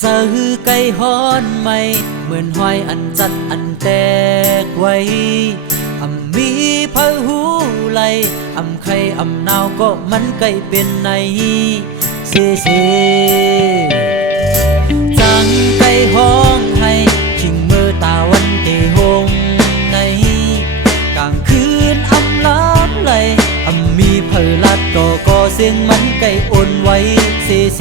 เจอไก่ฮ้อนใหม่เหมือนหอยอันจัดอันแตกไว้มีเผาหูไหลไข่หนาวก็มันไก่เป็นในเซจังไก่ห้องให้ชิงมือตาวันเตหงในกลางคืนล้ำไหลมีเผลลัดก็เสียงมันไก่อ่อนไว้เซ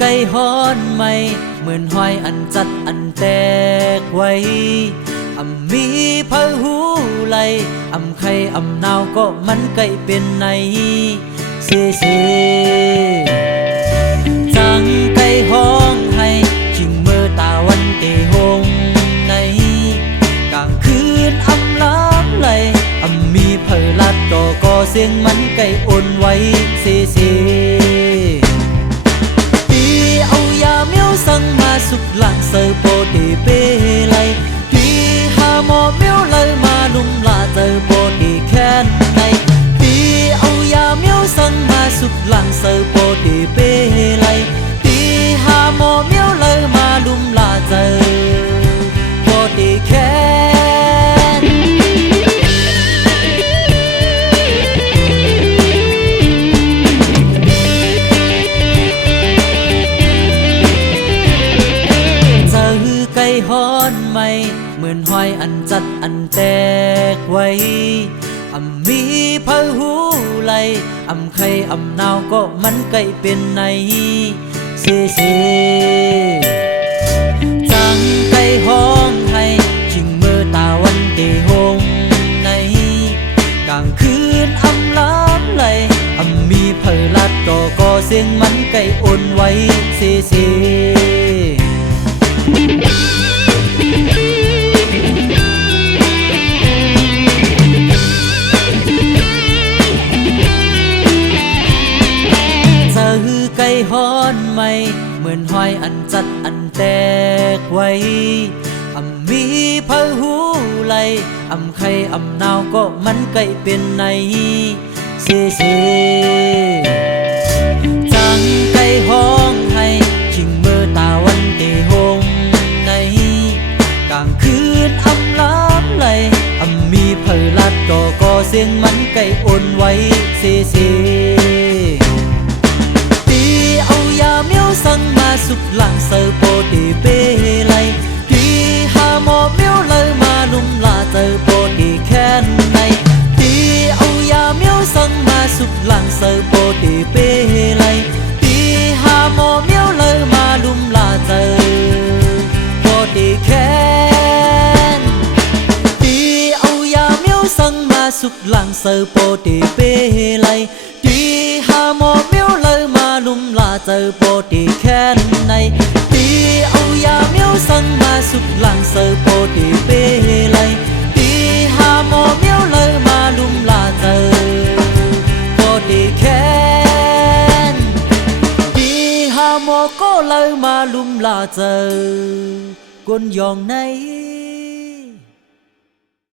ไก่ฮ้อนใหม่เหมือนหอยอันจัดอันแตกไว้มีเผาหูไหลไข่หนาวก็มันไก่เป็นในเซจังไก่ห้องให้ชิงมือตาวันเตหงในกลางคืนล้ำไหลมีเผลลัดก็เสียงมันไก่อ่อนไว้เซsang ma sục lặng sờ bồ đi bê lay đi hà mò miêu lời mà lung là giờ bồ đi khen này đi âu ya miêu sang ma sục lặng sờ bồ đi bê lay đi hà mò miêu lời mà lung là giờ bồ đi khenฮ้อนใหม่เหมือนหอยอันจัดอันแตกไว้มีเผาหูไหลไข่หนาวก็มันไก่เป็นในเซจังไก่ห้องให้ชิงมือตาวันเตหงในกลางคืนล้ำไหลมีเผลลัดก็เสียงมันไก่อ่อนไว้เซไก่ฮ้อนใหม่เหมือนหอยอันจัดอันแตกไว้มีเผาหูไหลไข่หนาวก็มันไก่เป็นในเซจังไก่ห้องให้ชิงมือตาวันเตหงในกลางคืนล้ำไหลมีเผลลัดก็เสียงมันไก่อ่อนไว้เซsang ma sục lặng sờ bồ đi bê lay đi hà mò miêu lời mà lung là giờ bồ đi khen này đi âu ya miêu sang ma sục lặng sờ bồ đi bê lay đi hà mò miêu lời mà lung là giờ bồ đi khen đi âu ya miêu sang ma sục lặng sờ bồ đi bê lay đi hà mò miêu lời mà lung là giờ bồ đi khen này đi âu ya miêu sang ma sục lặng sờ bồ đi bê lay đi hà mò miêu lời mà lung là giờ bồ đi khen đi hà mò có lời mà lung là giờ quân giòn này